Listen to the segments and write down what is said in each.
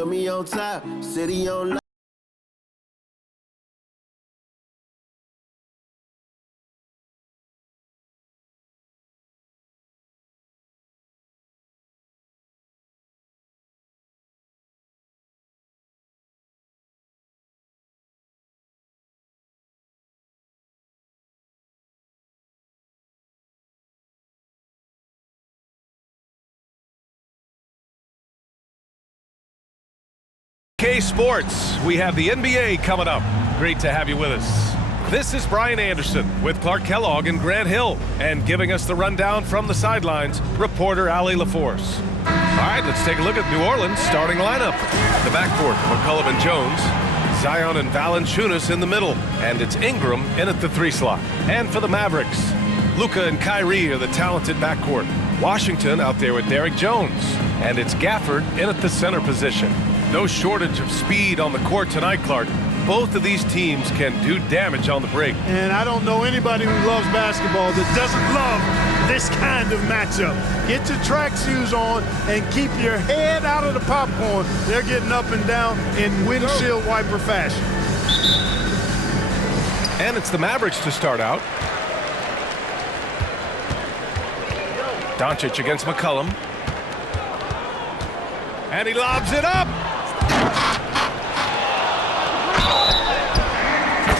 Put me on top, city on lock. Sports, we have the NBA coming up. Great to have you with us. This is Brian Anderson with Clark Kellogg and Grant Hill, and giving us the rundown from the sidelines, reporter Allie LaForce. All right, let's take a look at New Orleans' starting lineup. The backcourt, McCollum and Jones, Zion and Valanciunas in the middle, and it's Ingram in at the 3 slot. And for the Mavericks, Luka and Kyrie are the talented backcourt. Washington out there with Derrick Jones, and it's Gafford in at the center position. No shortage of speed on the court tonight, Clark. Both of these teams can do damage on the break. And I don't know anybody who loves basketball that doesn't love this kind of matchup. Get your track shoes on and keep your head out of the popcorn. They're getting up and down in windshield wiper fashion. And it's the Mavericks to start out. Doncic against McCollum. And he lobs it up.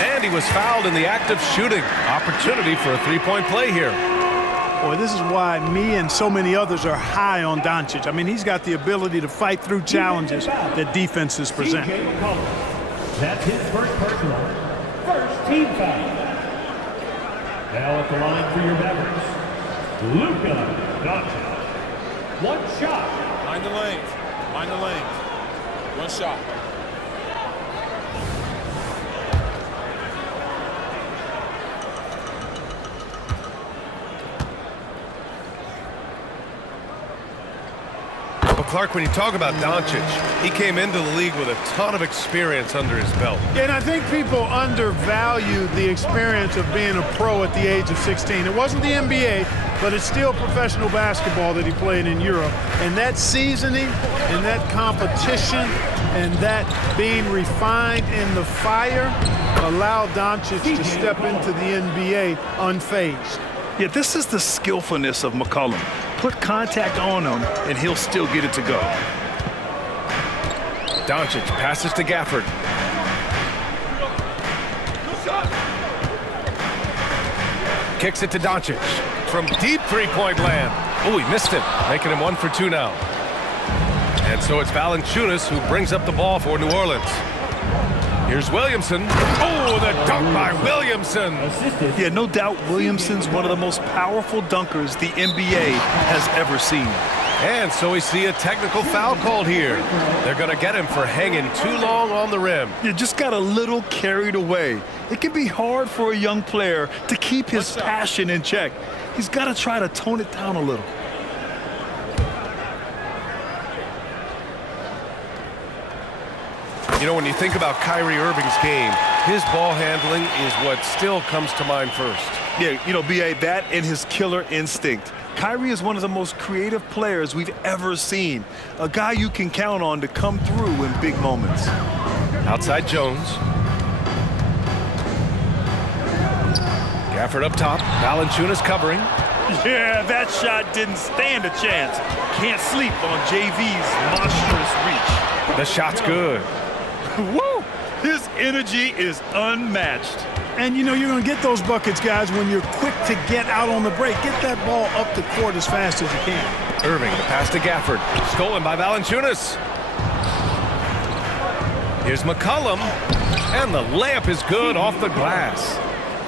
And he was fouled in the act of shooting. Opportunity for a three-point play here. Boy, this is why me and so many others are high on Doncic. I mean, he's got the ability to fight through challenges that defenses present. That's his first personal. First team foul. Now at the line for your Mavericks, Luka Doncic. One shot. Mind the lane. Mind the lane. One shot. Well, Clark, when you talk about Doncic, he came into the league with a ton of experience under his belt. And I think people undervalue the experience of being a pro at the age of 16. It wasn't the NBA, but it's still professional basketball that he played in Europe. And that seasoning and that competition and that being refined in the fire allowed Doncic to step into the NBA unfazed. Yeah, this is the skillfulness of McCollum. Put contact on him, and he'll still get it to go. Doncic passes to Gafford. Kicks it to Doncic from deep three-point land. Oh, he missed it, making him 1 for 2 now. And so it's Valanciunas who brings up the ball for New Orleans. Here's Williamson. Oh, the dunk by Williamson. Yeah, no doubt Williamson's one of the most powerful dunkers the NBA has ever seen. And so we see a technical foul called here. They're going to get him for hanging too long on the rim. You just got a little carried away. It can be hard for a young player to keep his passion in check. He's got to try to tone it down a little. You know, when you think about Kyrie Irving's game, his ball handling is what still comes to mind first. Yeah, you know, B.A., that and his killer instinct. Kyrie is one of the most creative players we've ever seen. A guy you can count on to come through in big moments. Outside Jones. Gafford up top. Valanciunas covering. Yeah, that shot didn't stand a chance. Can't sleep on JV's monstrous reach. The shot's good. Woo! His energy is unmatched. And, you know, you're going to get those buckets, guys, when you're quick to get out on the break. Get that ball up the court as fast as you can. Irving, the pass to Gafford. Stolen by Valanciunas. Here's McCollum. And the layup is good off the glass.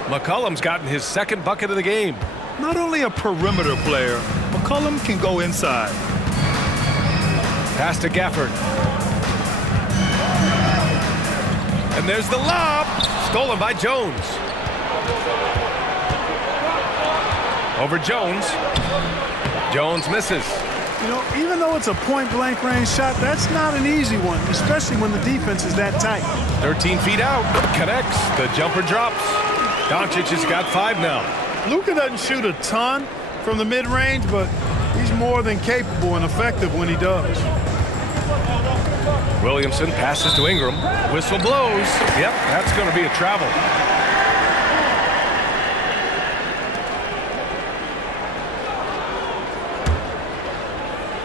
McCollum's gotten his second bucket of the game. Not only a perimeter player, McCollum can go inside. Pass to Gafford. And there's the lob. Stolen by Jones. Over Jones. Jones misses. You know, even though it's a point-blank range shot, that's not an easy one, especially when the defense is that tight. 13 feet out. Connects. The jumper drops. Doncic has got 5 now. Luka doesn't shoot a ton from the mid-range, but he's more than capable and effective when he does. Williamson passes to Ingram. Whistle blows. Yep, that's going to be a travel.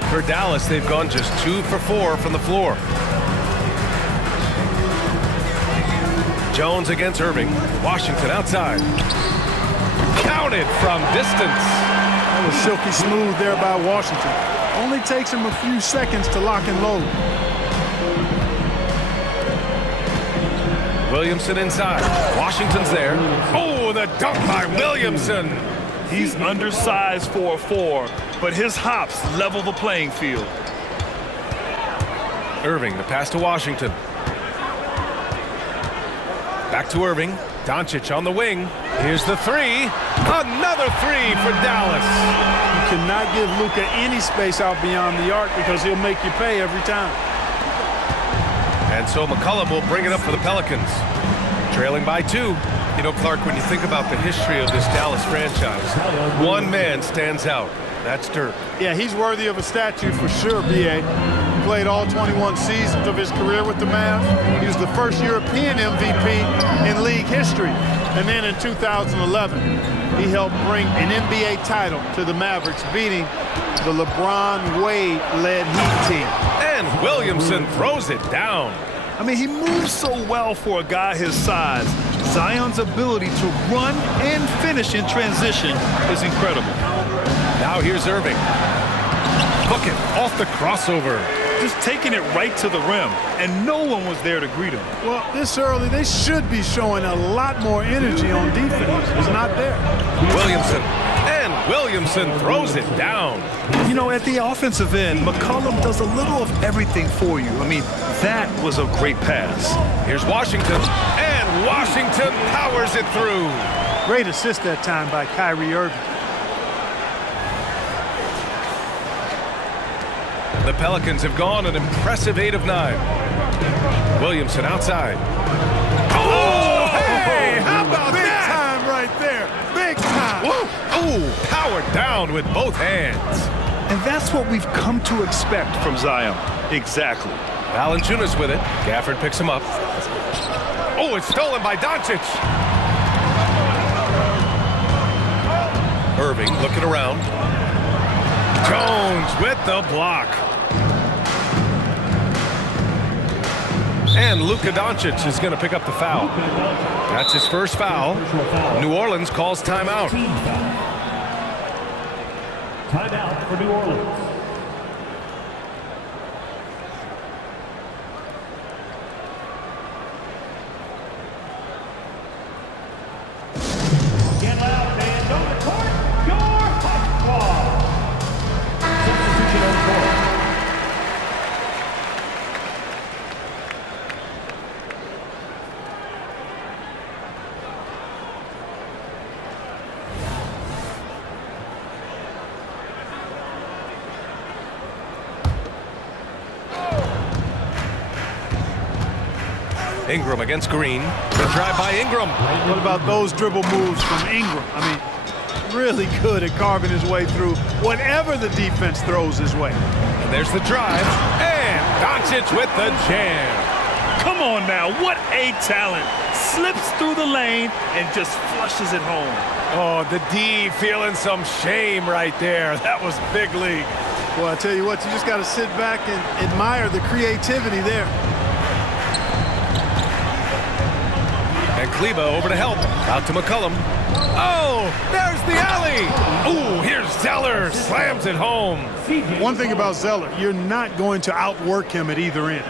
For Dallas, they've gone just 2 for 4 from the floor. Jones against Irving. Washington outside. Counted from distance. That was silky smooth there by Washington. Only takes him a few seconds to lock and load. Williamson inside. Washington's there. Oh, the dunk by Williamson. He's undersized for a 4, but his hops level the playing field. Irving, the pass to Washington. Back to Irving. Doncic on the wing. Here's the 3. Another 3 for Dallas. You cannot give Luka any space out beyond the arc because he'll make you pay every time. And so McCollum will bring it up for the Pelicans. Trailing by 2. You know, Clark, when you think about the history of this Dallas franchise, one man stands out. That's Dirk. Yeah, he's worthy of a statue for sure, B.A. He played all 21 seasons of his career with the Mavs. He was the first European MVP in league history. And then in 2011, he helped bring an NBA title to the Mavericks, beating the LeBron Wade-led Heat team. And Williamson throws it down. I mean, he moves so well for a guy his size. Zion's ability to run and finish in transition is incredible. Now here's Irving. Hook it off the crossover. Just taking it right to the rim, and no one was there to greet him. Well, this early, they should be showing a lot more energy on defense. It's not there. Williamson. And Williamson throws it down. You know, at the offensive end, McCollum does a little of everything for you. I mean, that was a great pass. Here's Washington. And Washington powers it through. Great assist that time by Kyrie Irving. The Pelicans have gone an impressive 8 of 9. Williamson outside. Oh, hey, how about Big that? time right there. Big time. Whoa. Oh, powered down with both hands. And that's what we've come to expect from Zion. Exactly. Valanciunas with it. Gafford picks him up. Oh, it's stolen by Doncic. Irving looking around. Jones with the block. And Luka Doncic is going to pick up the foul. That's his first foul. New Orleans calls timeout. Timeout for New Orleans. Get loud, man. Don't record your hot squad. Substitution on the court. Ingram against Green. The drive by Ingram. What about those dribble moves from Ingram? I mean, really good at carving his way through whatever the defense throws his way. And there's the drive. And Doncic with the jam. Come on now, what a talent. Slips through the lane and just flushes it home. Oh, the D feeling some shame right there. That was big league. Well, I tell you what, you just got to sit back and admire the creativity there. And Kleba over to help. Out to McCollum. Oh, there's the alley. Ooh, here's Zeller. Slams it home. One thing about Zeller, you're not going to outwork him at either end.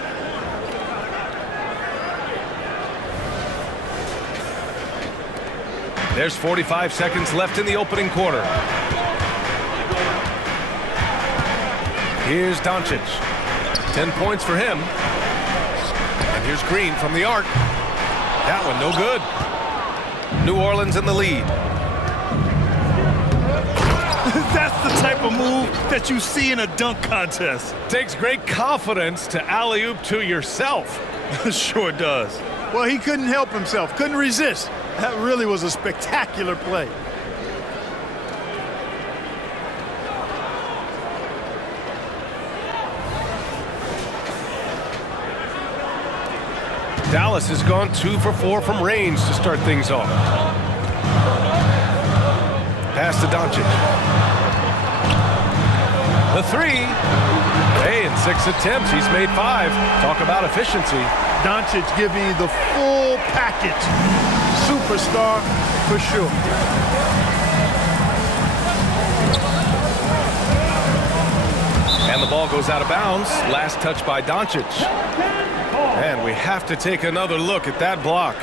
There's 45 seconds left in the opening quarter. Here's Doncic. 10 points for him. And here's Green from the arc. That one no good. New Orleans in the lead. That's the type of move that you see in a dunk contest. Takes great confidence to alley-oop to yourself. Sure does. Well, he couldn't help himself, couldn't resist. That really was a spectacular play. Dallas has gone 2 for 4 from range to start things off. Pass to Doncic. The three. Hey, in 6 attempts, he's made 5. Talk about efficiency. Doncic giving you the full package. Superstar for sure. And the ball goes out of bounds. Last touch by Doncic. And we have to take another look at that block.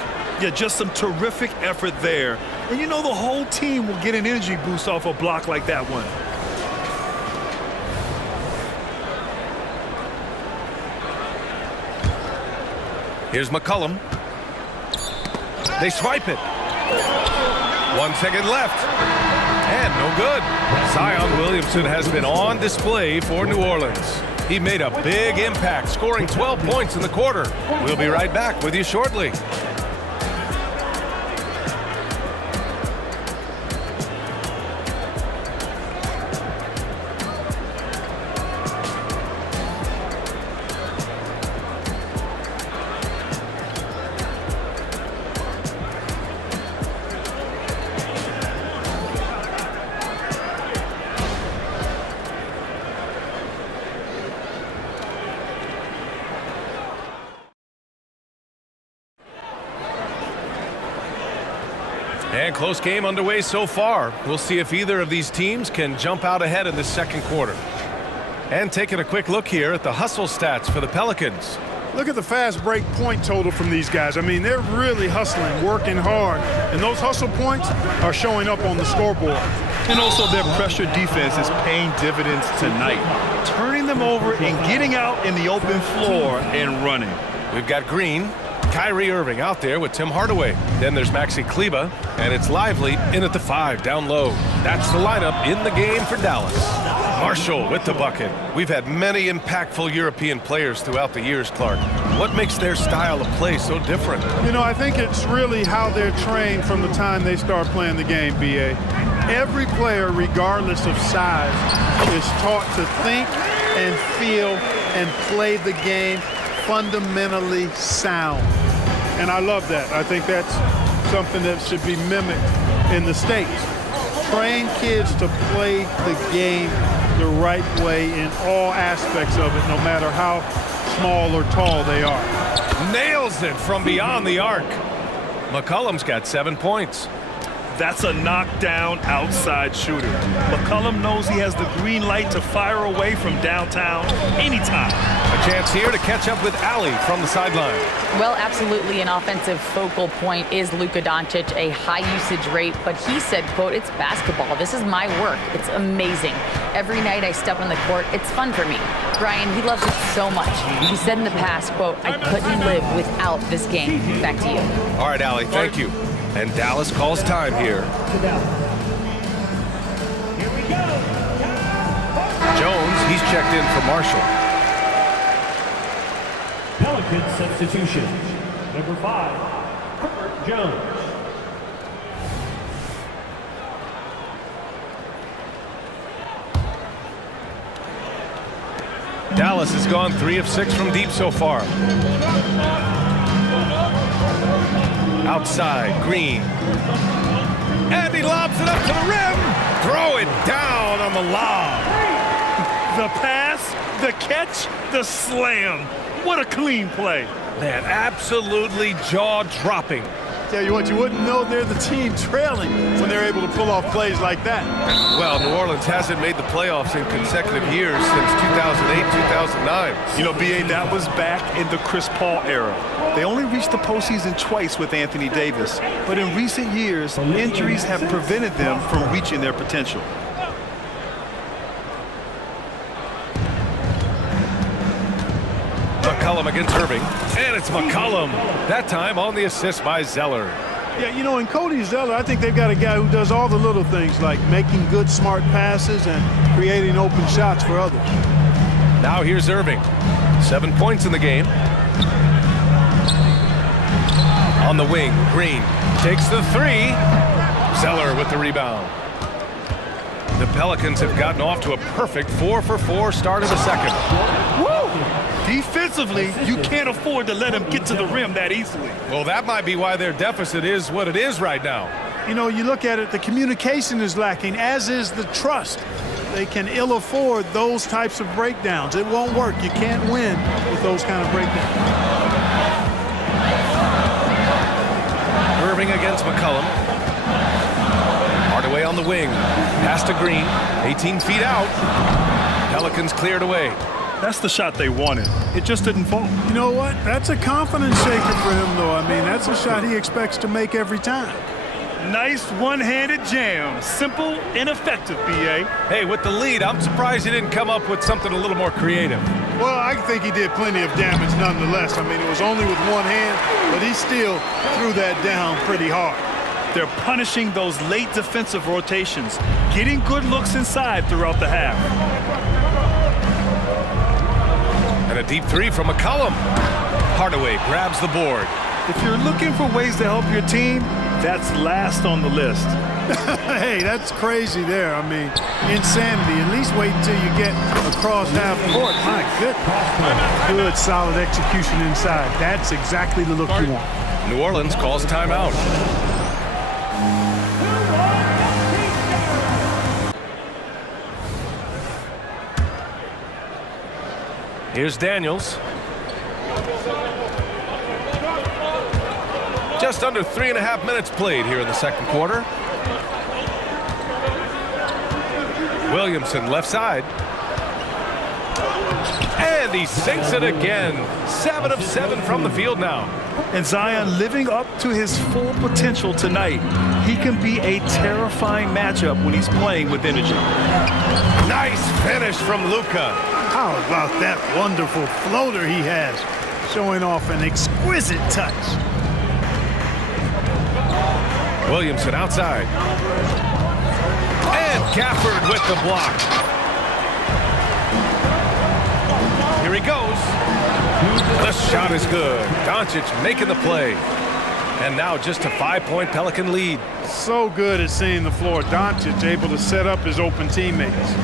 Yeah, just some terrific effort there. And you know the whole team will get an energy boost off a block like that one. Here's McCollum. They swipe it. 1 second left. And no good. Zion Williamson has been on display for New Orleans. He made a big impact, scoring 12 points in the quarter. We'll be right back with you shortly. And close game underway so far. We'll see if either of these teams can jump out ahead in the second quarter. And taking a quick look here at the hustle stats for the Pelicans. Look at the fast break point total from these guys. I mean, they're really hustling, working hard. And those hustle points are showing up on the scoreboard. And also their pressure defense is paying dividends tonight. Turning them over and getting out in the open floor and running. We've got Green, Kyrie Irving out there with Tim Hardaway. Then there's Maxi Kleba, and it's Lively in at the 5 down low. That's the lineup in the game for Dallas. Marshall with the bucket. We've had many impactful European players throughout the years, Clark. What makes their style of play so different? You know, I think it's really how they're trained from the time they start playing the game, B.A. Every player, regardless of size, is taught to think and feel and play the game fundamentally sound. And I love that. I think that's something that should be mimicked in the States. Train kids to play the game the right way in all aspects of it, no matter how small or tall they are. Nails it from beyond the arc. McCollum's got 7 points. That's a knockdown outside shooter. McCollum knows he has the green light to fire away from downtown anytime. A chance here to catch up with Allie from the sideline. Well, absolutely an offensive focal point is Luka Doncic, a high usage rate, but he said, quote, "It's basketball. This is my work. It's amazing. Every night I step on the court, it's fun for me." Brian, he loves it so much. He said in the past, quote, "I couldn't live without this game." Back to you. All right, Allie, thank you. And Dallas calls time here. Jones, he's checked in for Marshall. Pelican substitution. Number 5, Herbert Jones. Dallas has gone 3 of 6 from deep so far. Outside, Green. And he lobs it up to the rim. Throw it down on the lob. The pass, the catch, the slam. What a clean play. Man, absolutely jaw-dropping. Tell you what, you wouldn't know they're the team trailing when they're able to pull off plays like that. Well, New Orleans hasn't made the playoffs in consecutive years since 2008, 2009. You know, B.A., that was back in the Chris Paul era. They only reached the postseason twice with Anthony Davis, but in recent years, injuries have prevented them from reaching their potential. McCollum against Irving, and it's McCollum. That time on the assist by Zeller. Yeah, you know, in Cody Zeller, I think they've got a guy who does all the little things like making good, smart passes and creating open shots for others. Now here's Irving. 7 points in the game. On the wing, Green takes the 3. Zeller with the rebound. The Pelicans have gotten off to a perfect 4 for 4 start of the second. Woo! Defensively, you can't afford to let him get to the rim that easily. Well, that might be why their deficit is what it is right now. You know, you look at it, the communication is lacking, as is the trust. They can ill afford those types of breakdowns. It won't work. You can't win with those kind of breakdowns. Irving against McCollum. Hardaway on the wing. Pass to Green. 18 feet out. Pelicans cleared away. That's the shot they wanted. It just didn't fall. You know what? That's a confidence shaker for him, though. I mean, that's a shot he expects to make every time. Nice one-handed jam. Simple and effective, B.A. Hey, with the lead, I'm surprised he didn't come up with something a little more creative. Well, I think he did plenty of damage nonetheless. I mean, it was only with one hand, but he still threw that down pretty hard. They're punishing those late defensive rotations, getting good looks inside throughout the half. And a deep three from McCollum. Hardaway grabs the board. If you're looking for ways to help your team, that's last on the list. Hey, that's crazy there. I mean, insanity. At least wait until you get across half court. My goodness. Good, solid execution inside. That's exactly the look you want. New Orleans calls timeout. Here's Daniels. Just under 3.5 minutes played here in the second quarter. Williamson left side. And he sinks it again. 7 of 7 from the field now. And Zion living up to his full potential tonight. He can be a terrifying matchup when he's playing with energy. Nice finish from Luka. How about that wonderful floater he has, showing off an exquisite touch. Williamson outside. And Gafford with the block. Here he goes. The shot is good. Doncic making the play. And now just a 5-point Pelican lead. So good at seeing the floor. Doncic able to set up his open teammates.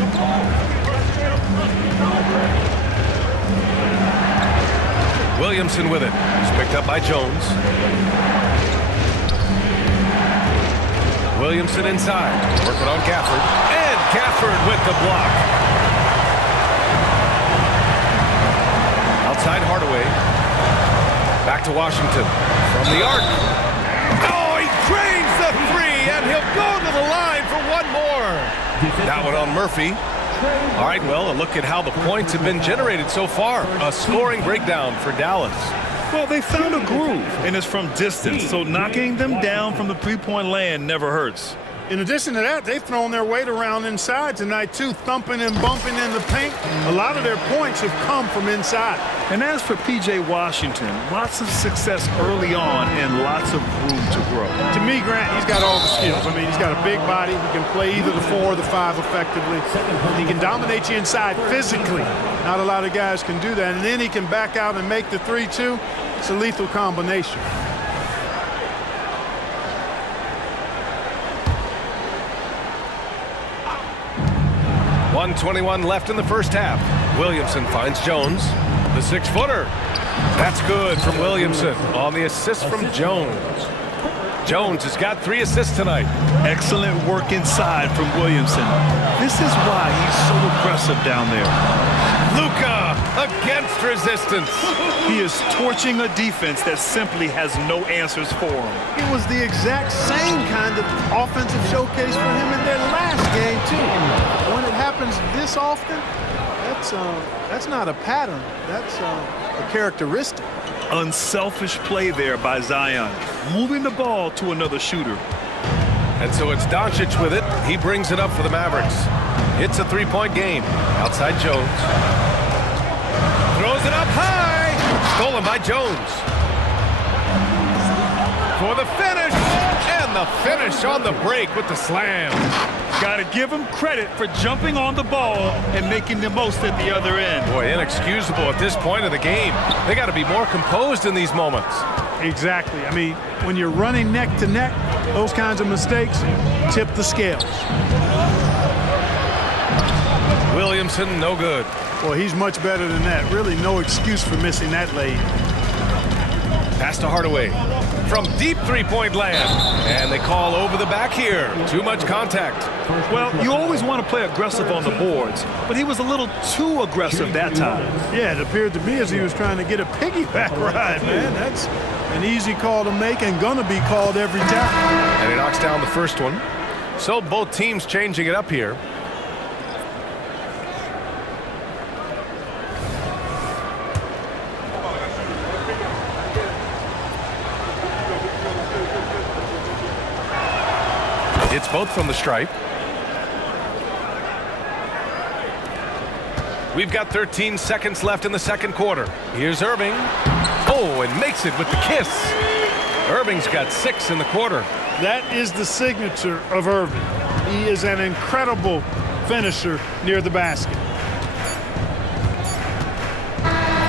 Williamson with it. He's picked up by Jones. Williamson inside. Working on Gafford. And Gafford with the block. Outside Hardaway. Back to Washington. From the arc. Oh, he drains the three, and he'll go to the line for one more. That one on Murphy. All right, well, a look at how the points have been generated so far. A scoring breakdown for Dallas. Well, they found a groove, and it's from distance, so knocking them down from the three-point land never hurts. In addition to that, they've thrown their weight around inside tonight, too, thumping and bumping in the paint. A lot of their points have come from inside. And as for P.J. Washington, lots of success early on and lots of room to grow. To me, Grant, he's got all the skills. I mean, he's got a big body. He can play either the 4 or the 5 effectively. He can dominate you inside physically. Not a lot of guys can do that. And then he can back out and make the 3, too. It's a lethal combination. .121 left in the first half. Williamson finds Jones. The 6-footer. That's good from Williamson on the assist from Jones. Jones has got 3 assists tonight. Excellent work inside from Williamson. This is why he's so aggressive down there. Luka against resistance. He is torching a defense that simply has no answers for him. It was the exact same kind of offensive showcase for him in their last game, too. When it happens this often, that's not a pattern. That's a characteristic. Unselfish play there by Zion, moving the ball to another shooter. And so it's Doncic with it. He brings it up for the Mavericks. It's a 3-point game. Outside Jones. Throws it up high. Stolen by Jones. For the finish. And the finish on the break with the slam. Got to give him credit for jumping on the ball and making the most at the other end. Boy, inexcusable at this point of the game. They got to be more composed in these moments. Exactly. I mean, when you're running neck to neck, those kinds of mistakes tip the scales. Williamson, no good. Well, he's much better than that. Really no excuse for missing that late. Pass to Hardaway from deep three-point land. And they call over the back here. Too much contact. Well, you always want to play aggressive on the boards, but he was a little too aggressive that time. Yeah, it appeared to me as he was trying to get a piggyback ride, man. That's an easy call to make and gonna be called every time. And he knocks down the first one. So both teams changing it up here. It's both from the stripe. We've got 13 seconds left in the second quarter. Here's Irving. Oh, and makes it with the kiss. Irving's got 6 in the quarter. That is the signature of Irving. He is an incredible finisher near the basket.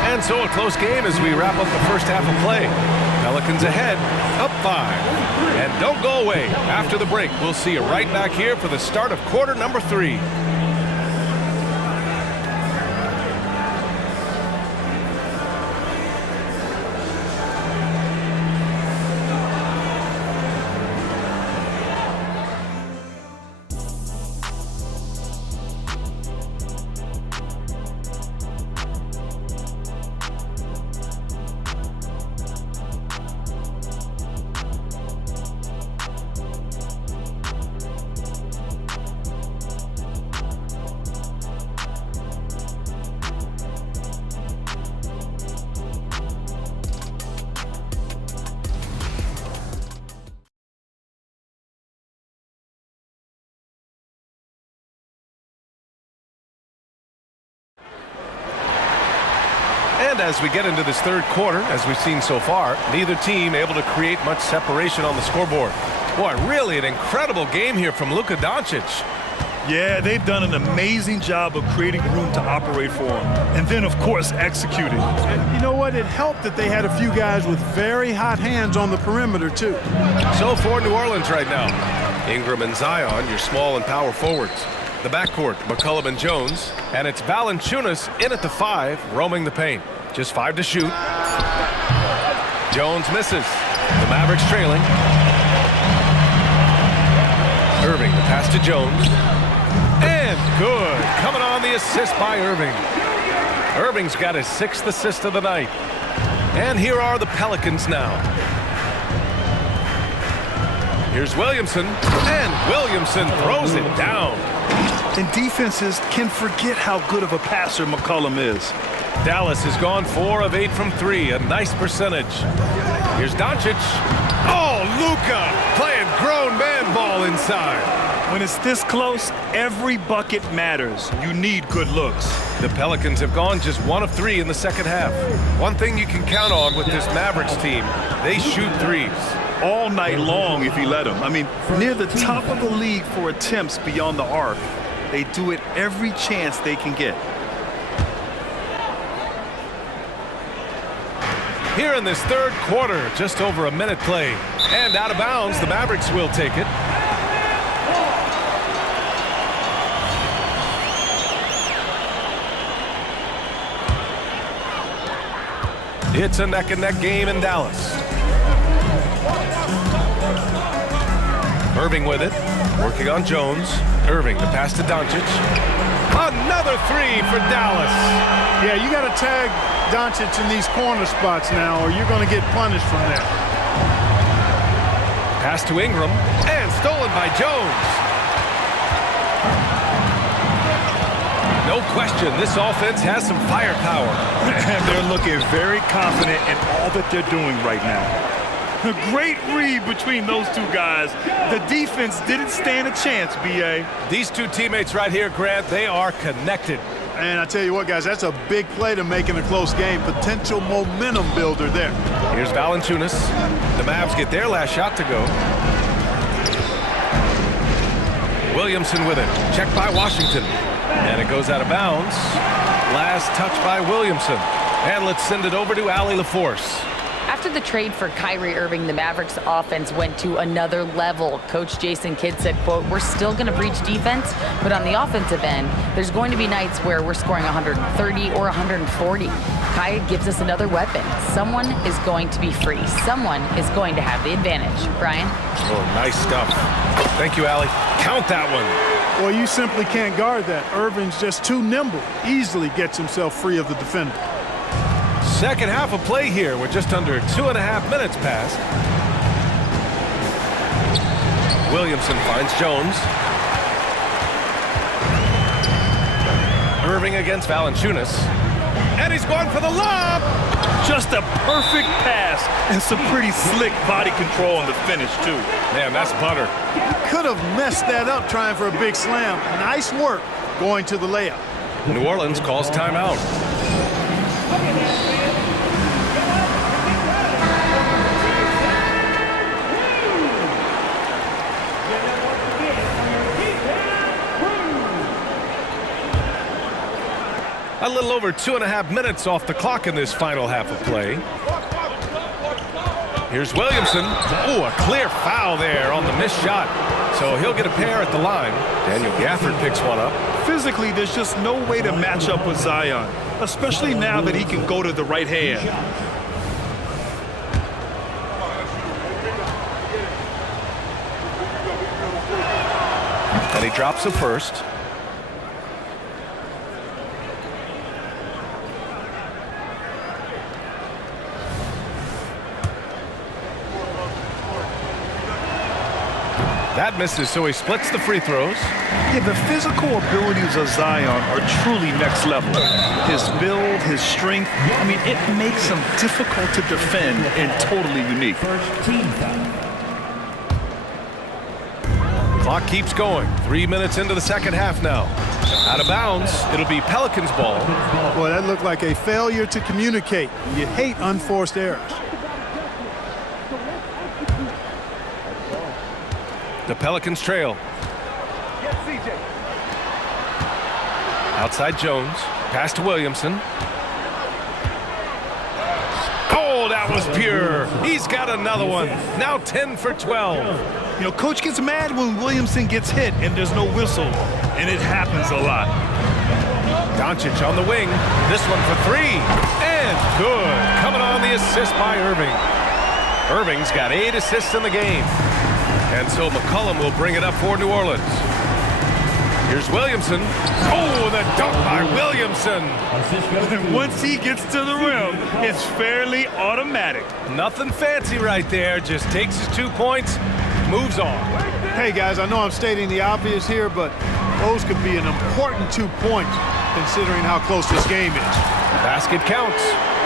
And so a close game as we wrap up the first half of play. Pelicans ahead, up 5. And don't go away. After the break, we'll see you right back here for the start of quarter number 3. And as we get into this third quarter, as we've seen so far, neither team able to create much separation on the scoreboard. Boy, really an incredible game here from Luka Doncic. Yeah, they've done an amazing job of creating room to operate for him. And then, of course, executing. And you know what? It helped that they had a few guys with very hot hands on the perimeter, too. So for New Orleans right now, Ingram and Zion, your small and power forwards. The backcourt, McCollum and Jones. And it's Valanciunas in at the 5, roaming the paint. Just 5 to shoot. Jones misses. The Mavericks trailing. Irving, the pass to Jones. And good. Coming on the assist by Irving. Irving's got his 6th assist of the night. And here are the Pelicans now. Here's Williamson. And Williamson throws it down. And defenses can forget how good of a passer McCollum is. Dallas has gone 4 of 8 from 3, a nice percentage. Here's Doncic. Oh, Luka playing grown man ball inside. When it's this close, every bucket matters. You need good looks. The Pelicans have gone just 1 of 3 in the second half. One thing you can count on with this Mavericks team, they shoot threes. All night long if you let them. I mean, near the top of the league for attempts beyond the arc. They do it every chance they can get. Here in this third quarter, just over a minute play. And out of bounds, the Mavericks will take it. It's a neck-and-neck game in Dallas. Irving with it, working on Jones. Irving, the pass to Doncic. Another 3 for Dallas. Yeah, you got to tag Doncic in these corner spots now, or you're going to get punished from there. Pass to Ingram, and stolen by Jones. No question, this offense has some firepower. And they're looking very confident in all that they're doing right now. A great read between those two guys. The defense didn't stand a chance, B.A. These two teammates right here, Grant, they are connected. And I tell you what, guys, that's a big play to make in a close game. Potential momentum builder there. Here's Valanciunas. The Mavs get their last shot to go. Williamson with it. Checked by Washington. And it goes out of bounds. Last touch by Williamson. And let's send it over to Allie LaForce. After the trade for Kyrie Irving, the Mavericks offense went to another level. Coach Jason Kidd said, quote, "We're still going to breach defense, but on the offensive end, there's going to be nights where we're scoring 130 or 140. Kai gives us another weapon. Someone is going to be free. Someone is going to have the advantage." Brian? Oh, nice stuff. Thank you, Allie. Count that one. Well, you simply can't guard that. Irving's just too nimble. Easily gets himself free of the defender. Second half of play here. We're just under 2.5 minutes past. Williamson finds Jones. Irving against Valanciunas. And he's going for the lob. Just a perfect pass and some pretty slick body control on the finish, too. Man, that's butter. Could have messed that up trying for a big slam. Nice work going to the layup. New Orleans calls timeout. A little over 2.5 minutes off the clock in this final half of play. Here's Williamson. Oh, a clear foul there on the missed shot. So he'll get a pair at the line. Daniel Gafford picks one up. Physically, there's just no way to match up with Zion, especially now that he can go to the right hand. And he drops the first. That misses, so he splits the free throws. Yeah, the physical abilities of Zion are truly next level. His build, his strength, I mean, it makes him difficult to defend and totally unique. Clock keeps going. 3 minutes into the second half now. Out of bounds, it'll be Pelicans ball. Boy, that looked like a failure to communicate. You hate unforced errors. The Pelicans trail. Outside Jones. Pass to Williamson. Oh, that was pure. He's got another one. Now 10 for 12. You know, coach gets mad when Williamson gets hit and there's no whistle, and it happens a lot. Doncic on the wing. This one for three. And good. Coming on the assist by Irving. Irving's got 8 assists in the game. And so McCollum will bring it up for New Orleans. Here's Williamson. Oh, the dunk by Williamson. And once he gets to the rim, it's fairly automatic. Nothing fancy right there. Just takes his 2 points, moves on. Hey, guys, I know I'm stating the obvious here, but those could be an important 2 points considering how close this game is. Basket counts.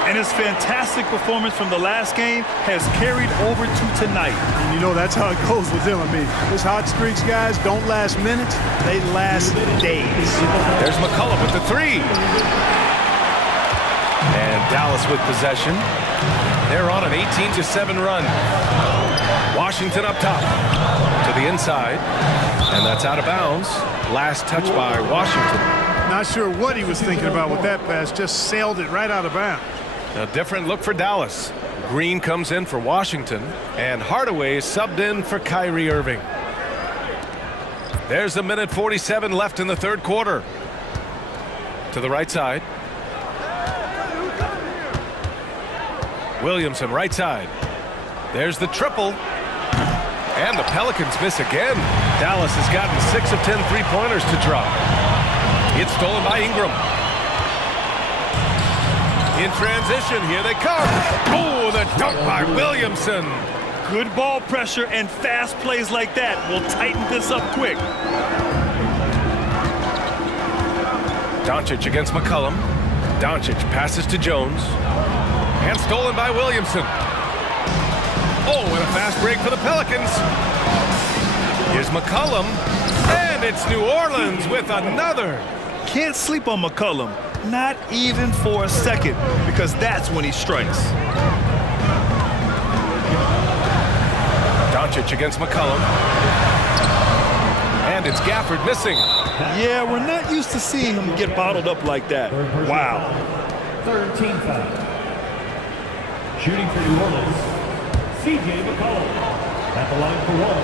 And his fantastic performance from the last game has carried over to tonight. And you know, that's how it goes with him. I mean, his hot streaks, guys, don't last minutes. They last days. There's McCollum with the three. And Dallas with possession. They're on an 18-7 run. Washington up top to the inside. And that's out of bounds. Last touch by Washington. Not sure what he was thinking about with that pass. Just sailed it right out of bounds. A different look for Dallas. Green comes in for Washington, and Hardaway is subbed in for Kyrie Irving. There's 1:47 left in the third quarter. To the right side. Williamson, right side. There's the triple. And the Pelicans miss again. Dallas has gotten 6 of 10 three-pointers to drop. It's stolen by Ingram. In transition, here they come. Oh, the dunk by Williamson. Good ball pressure and fast plays like that will tighten this up quick. Doncic against McCollum. Doncic passes to Jones. And stolen by Williamson. Oh, and a fast break for the Pelicans. Here's McCollum. And it's New Orleans with another. Can't sleep on McCollum. Not even for a second, because that's when he strikes. Doncic against McCollum. And it's Gafford missing. Yeah, we're not used to seeing him get bottled up like that. Wow. Third team foul. Shooting for New Orleans, C.J. McCollum. At the line for one.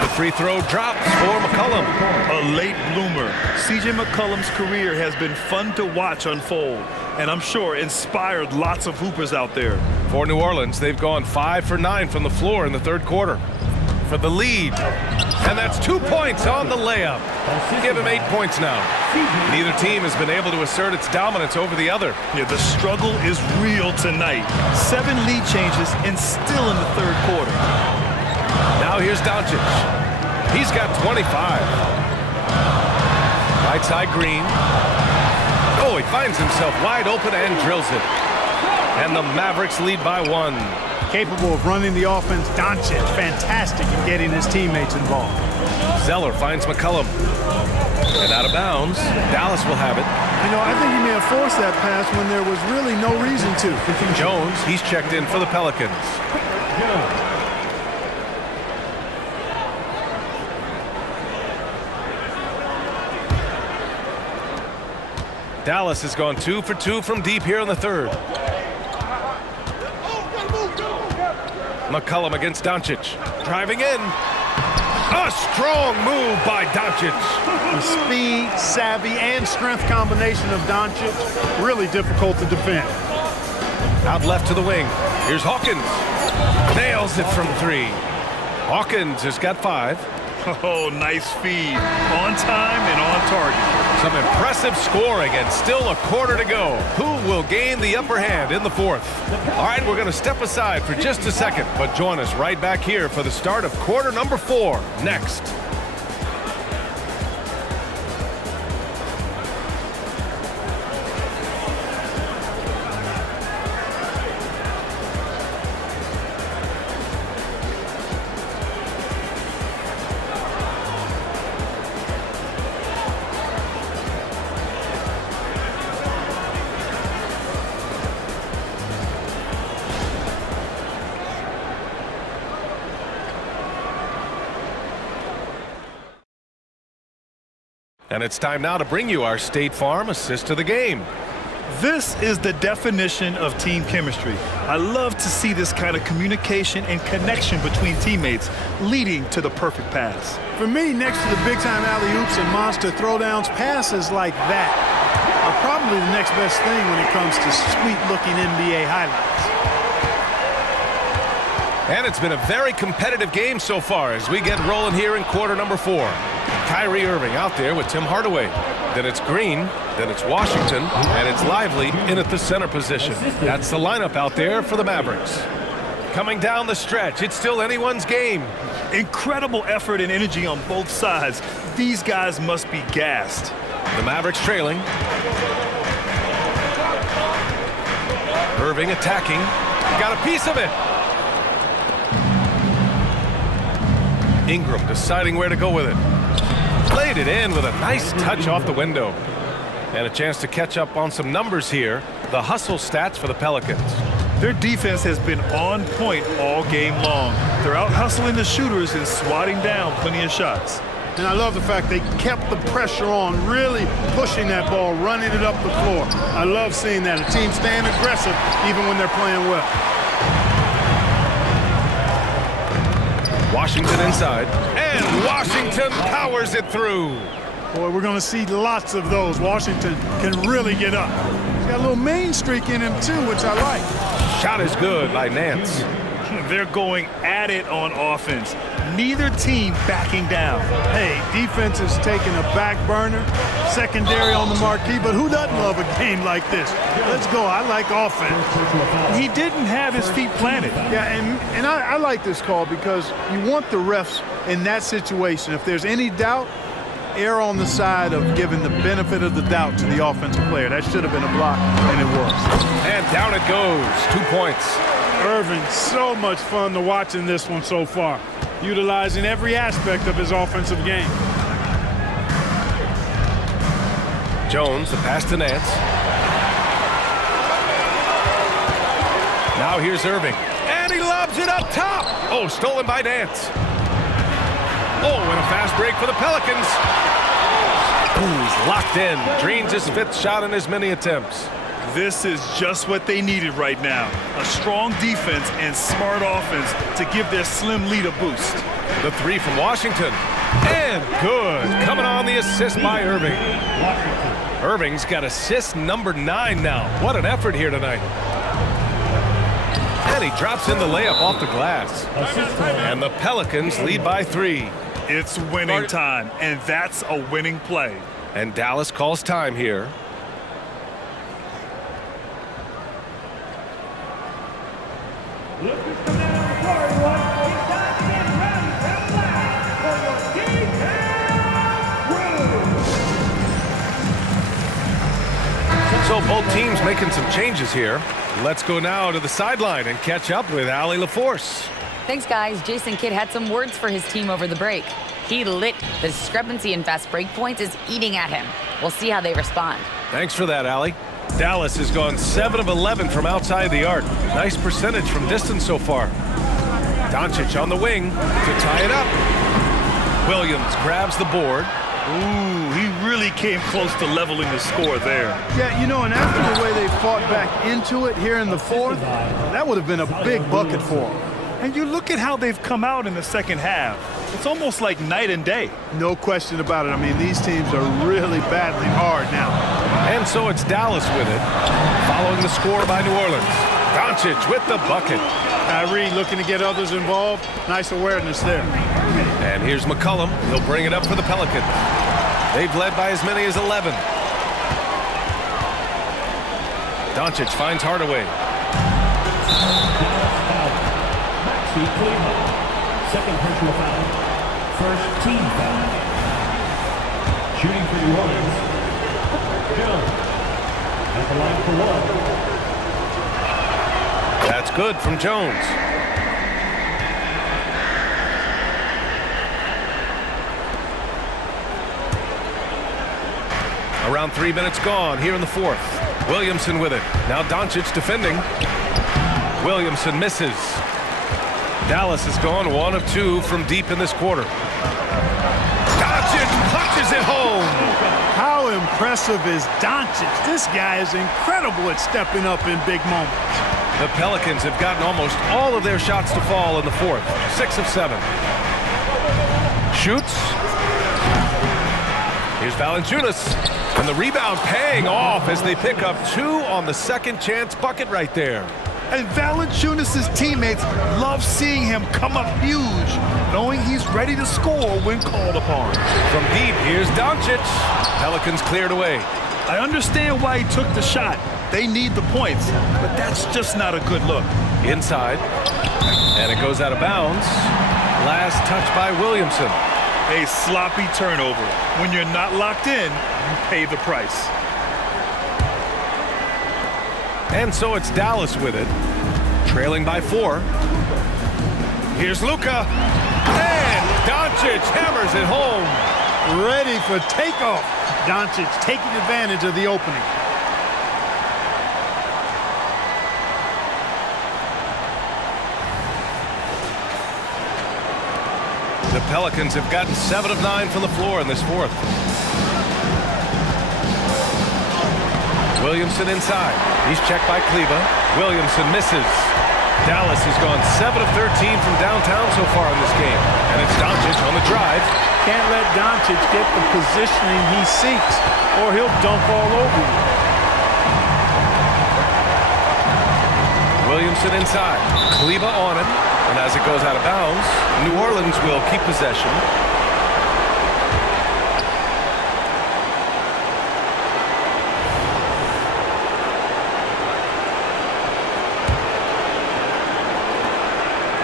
The free throw drops for McCollum. A late bloomer. C.J. McCollum's career has been fun to watch unfold, and I'm sure inspired lots of hoopers out there. For New Orleans, they've gone 5 for 9 from the floor in the third quarter. For the lead. And that's 2 points on the layup. Give him 8 points now. Neither team has been able to assert its dominance over the other. Yeah, the struggle is real tonight. 7 lead changes and still in the third quarter. Now here's Doncic. He's got 25. Right side Green. Oh, he finds himself wide open and drills it. And the Mavericks lead by 1. Capable of running the offense. Doncic, fantastic in getting his teammates involved. Zeller finds McCollum. And out of bounds, Dallas will have it. You know, I think he may have forced that pass when there was really no reason to. Jones, he's checked in for the Pelicans. Dallas has gone 2 for 2 from deep here in the third. McCollum against Doncic. Driving in. A strong move by Doncic. The speed, savvy, and strength combination of Doncic, really difficult to defend. Out left to the wing. Here's Hawkins. Nails it from 3. Hawkins has got 5. Oh, nice feed. On time and on target. Some impressive scoring and still a quarter to go. Who will gain the upper hand in the fourth? All right, we're going to step aside for just a second, but join us right back here for the start of quarter number 4 next. And it's time now to bring you our State Farm assist of the game. This is the definition of team chemistry. I love to see this kind of communication and connection between teammates leading to the perfect pass. For me, next to the big-time alley-oops and monster throwdowns, passes like that are probably the next best thing when it comes to sweet-looking NBA highlights. And it's been a very competitive game so far as we get rolling here in quarter number 4. Kyrie Irving out there with Tim Hardaway. Then it's Green, then it's Washington, and it's Lively in at the center position. That's the lineup out there for the Mavericks. Coming down the stretch, it's still anyone's game. Incredible effort and energy on both sides. These guys must be gassed. The Mavericks trailing. Irving attacking. Got a piece of it. Ingram deciding where to go with it. Played it in with a nice touch off the window. And a chance to catch up on some numbers here. The hustle stats for the Pelicans. Their defense has been on point all game long. They're out hustling the shooters and swatting down plenty of shots. And I love the fact they kept the pressure on, really pushing that ball, running it up the floor. I love seeing that. A team staying aggressive even when they're playing well. Washington inside, and Washington powers it through. Boy, we're going to see lots of those. Washington can really get up. He's got a little main streak in him, too, which I like. Shot is good by Nance. They're going at it on offense. Neither team backing down. Hey, defense is taking a back burner, secondary on the marquee, but who doesn't love a game like this? Let's go. I like offense. He didn't have his feet planted. Yeah, and I like this call because you want the refs in that situation. If there's any doubt, err on the side of giving the benefit of the doubt to the offensive player. That should have been a block, and it was. And down it goes. 2 points. Irving, so much fun to watch in this one so far, utilizing every aspect of his offensive game. Jones, the pass to Nance. Now here's Irving. And he lobs it up top. Oh, stolen by Nance. Oh, and a fast break for the Pelicans. Ooh, he's locked in. Drains his 5th shot in as many attempts. This is just what they needed right now. A strong defense and smart offense to give their slim lead a boost. The three from Washington. And good. Coming on the assist by Irving. Irving's got assist number 9 now. What an effort here tonight. And he drops in the layup off the glass. And the Pelicans lead by 3. It's winning time, and that's a winning play. And Dallas calls time here. So both teams making some changes here. Let's go now to the sideline and catch up with Allie LaForce. Thanks, guys. Jason Kidd had some words for his team over the break. He lit. The discrepancy in fast break points is eating at him. We'll see how they respond. Thanks for that, Allie. Dallas has gone 7 of 11 from outside the arc. Nice percentage from distance so far. Doncic on the wing to tie it up. Williams grabs the board. Ooh, he really came close to leveling the score there. Yeah, you know, and after the way they fought back into it here in the fourth, that would have been a big bucket for them. And you look at how they've come out in the second half. It's almost like night and day. No question about it. I mean, these teams are really battling hard now. And so it's Dallas with it, following the score by New Orleans. Doncic with the bucket. Kyrie looking to get others involved. Nice awareness there. And here's McCollum. He'll bring it up for the Pelicans. They've led by as many as 11. Doncic finds Hardaway. Second personal foul. First team foul. Shooting for New Orleans. Jones. At the line for 1. That's good from Jones. Around 3 minutes gone here in the fourth. Williamson with it. Now Doncic defending. Williamson misses. Dallas has gone 1 of 2 from deep in this quarter. Doncic punches it home. How impressive is Doncic? This guy is incredible at stepping up in big moments. The Pelicans have gotten almost all of their shots to fall in the fourth. 6 of 7. Shoots. Here's Valanciunas. And the rebound paying off as they pick up 2 on the second chance bucket right there. And Valanciunas' teammates love seeing him come up huge, knowing he's ready to score when called upon. From deep, here's Doncic. Pelicans cleared away. I understand why he took the shot. They need the points, but that's just not a good look. Inside. And it goes out of bounds. Last touch by Williamson. A sloppy turnover. When you're not locked in, you pay the price. And so it's Dallas with it, trailing by 4. Here's Luka. And Doncic hammers it home. Ready for takeoff. Doncic taking advantage of the opening. The Pelicans have gotten 7 of 9 from the floor in this fourth. Williamson inside. He's checked by Kleba. Williamson misses. Dallas has gone 7 of 13 from downtown so far in this game. And it's Doncic on the drive. Can't let Doncic get the positioning he seeks, or he'll dunk all over you. Williamson inside. Kleba on it. And as it goes out of bounds, New Orleans will keep possession.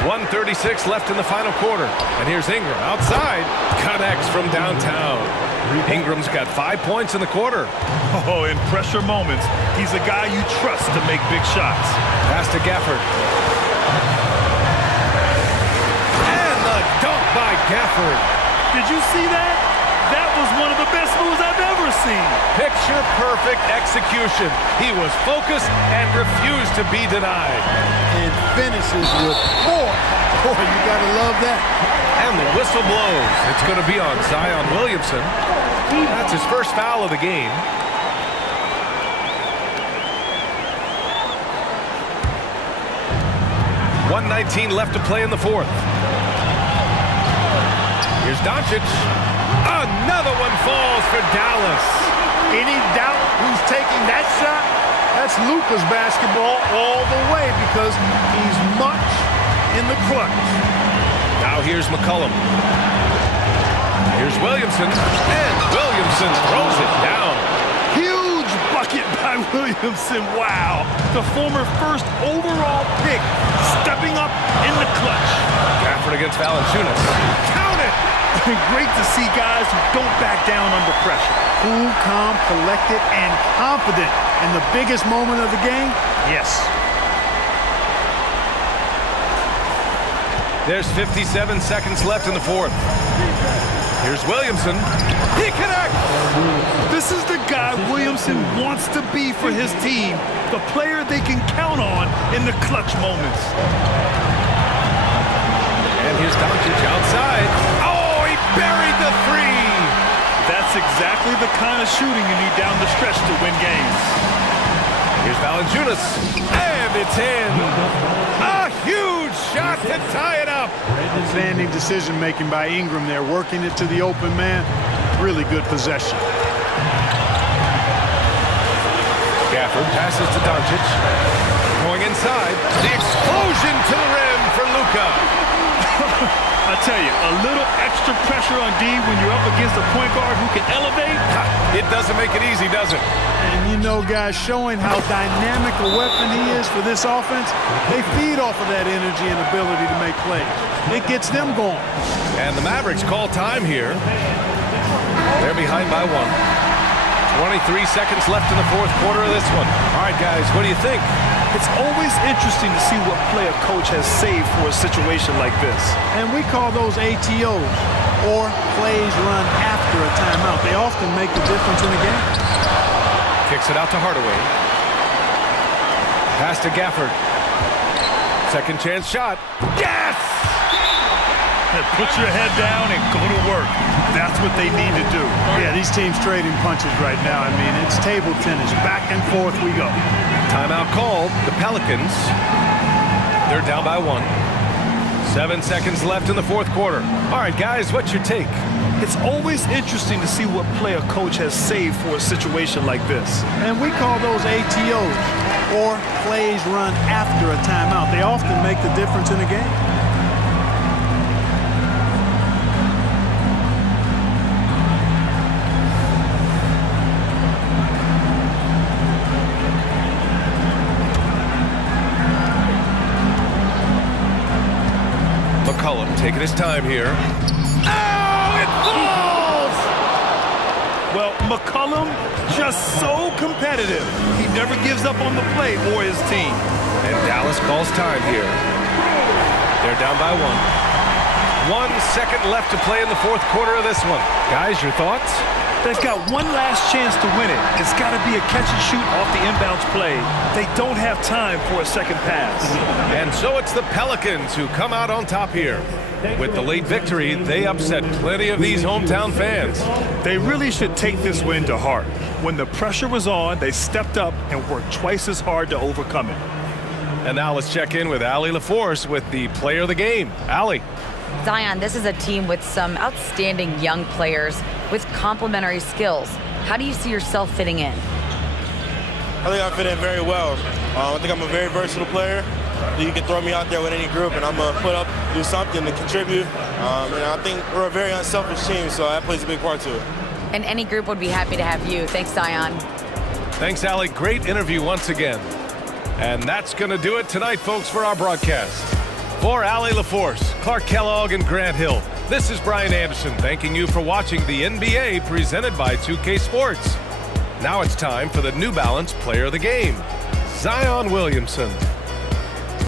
.136 left in the final quarter. And here's Ingram outside. Connects from downtown. Ingram's got 5 points in the quarter. Oh, in pressure moments, he's a guy you trust to make big shots. Pass to Gafford. And the dunk by Gafford. Did you see that? That was one of the best moves I've ever seen. Picture perfect execution. He was focused and refused to be denied. And finishes with 4. Boy, you gotta love that. And the whistle blows. It's going to be on Zion Williamson. That's his first foul of the game. 1:19 left to play in the fourth. Here's Doncic. Another one falls for Dallas. Any doubt who's taking that shot? That's Luka's basketball all the way because he's much in the clutch. Now here's McCollum. Here's Williamson. And Williamson throws it down. Huge bucket by Williamson. Wow. The former first overall pick stepping up in the clutch. Gafford against Valanciunas. Count it! Great to see guys who don't back down under pressure. Cool, calm, collected, and confident in the biggest moment of the game? Yes. There's 57 seconds left in the fourth. Here's Williamson. He connects! This is the guy Williamson wants to be for his team. The player they can count on in the clutch moments. And here's Doncic outside. Oh, he buried the three! That's exactly the kind of shooting you need down the stretch to win games. Here's Valanciunas. And it's in. A huge shot to tie it up. Outstanding decision-making by Ingram there, working it to the open man. Really good possession. Gafford passes to Doncic. Going inside. The explosion to the rim for Luka. I tell you, a little extra pressure on D when you're up against a point guard who can elevate. It doesn't make it easy, does it? And you know, guys, showing how dynamic a weapon he is for this offense, they feed off of that energy and ability to make plays. It gets them going. And the Mavericks call time here. They're behind by one. 23 seconds left in the fourth quarter of this one. All right, guys, what do you think? It's always interesting to see what play a coach has saved for a situation like this. And we call those ATOs, or plays run after a timeout. They often make the difference in the game. Kicks it out to Hardaway. Pass to Gafford. Second chance shot. Yes! Put your head down and go to work. That's what they need to do. Yeah, these teams trading punches right now. I mean, it's table tennis. Back and forth we go. Timeout called. The Pelicans. They're down by one. 7 seconds left in the fourth quarter. All right, guys, what's your take? It's always interesting to see what play a coach has saved for a situation like this. And we call those ATOs, or plays run after a timeout. They often make the difference in a game. McCollum taking his time here. Oh, it falls! Well, McCollum just so competitive. He never gives up on the play or his team. And Dallas calls time here. They're down by one. 1 second left to play in the fourth quarter of this one. Guys, your thoughts? They've got one last chance to win it. It's got to be a catch and shoot off the inbounds play. They don't have time for a second pass. And so it's the Pelicans who come out on top here. With the late victory, they upset plenty of these hometown fans. They really should take this win to heart. When the pressure was on, they stepped up and worked twice as hard to overcome it. And now let's check in with Allie LaForce with the player of the game. Allie. Zion, this is a team with some outstanding young players with complementary skills. How do you see yourself fitting in? I think I fit in very well. I think I'm a very versatile player. You can throw me out there with any group, and I'm going to put up, do something to contribute. And I think we're a very unselfish team, so that plays a big part to it. And any group would be happy to have you. Thanks, Zion. Thanks, Allie. Great interview once again. And that's going to do it tonight, folks, for our broadcast. For Allie LaForce, Clark Kellogg, and Grant Hill, this is Brian Anderson thanking you for watching the NBA presented by 2K Sports. Now it's time for the New Balance Player of the Game, Zion Williamson.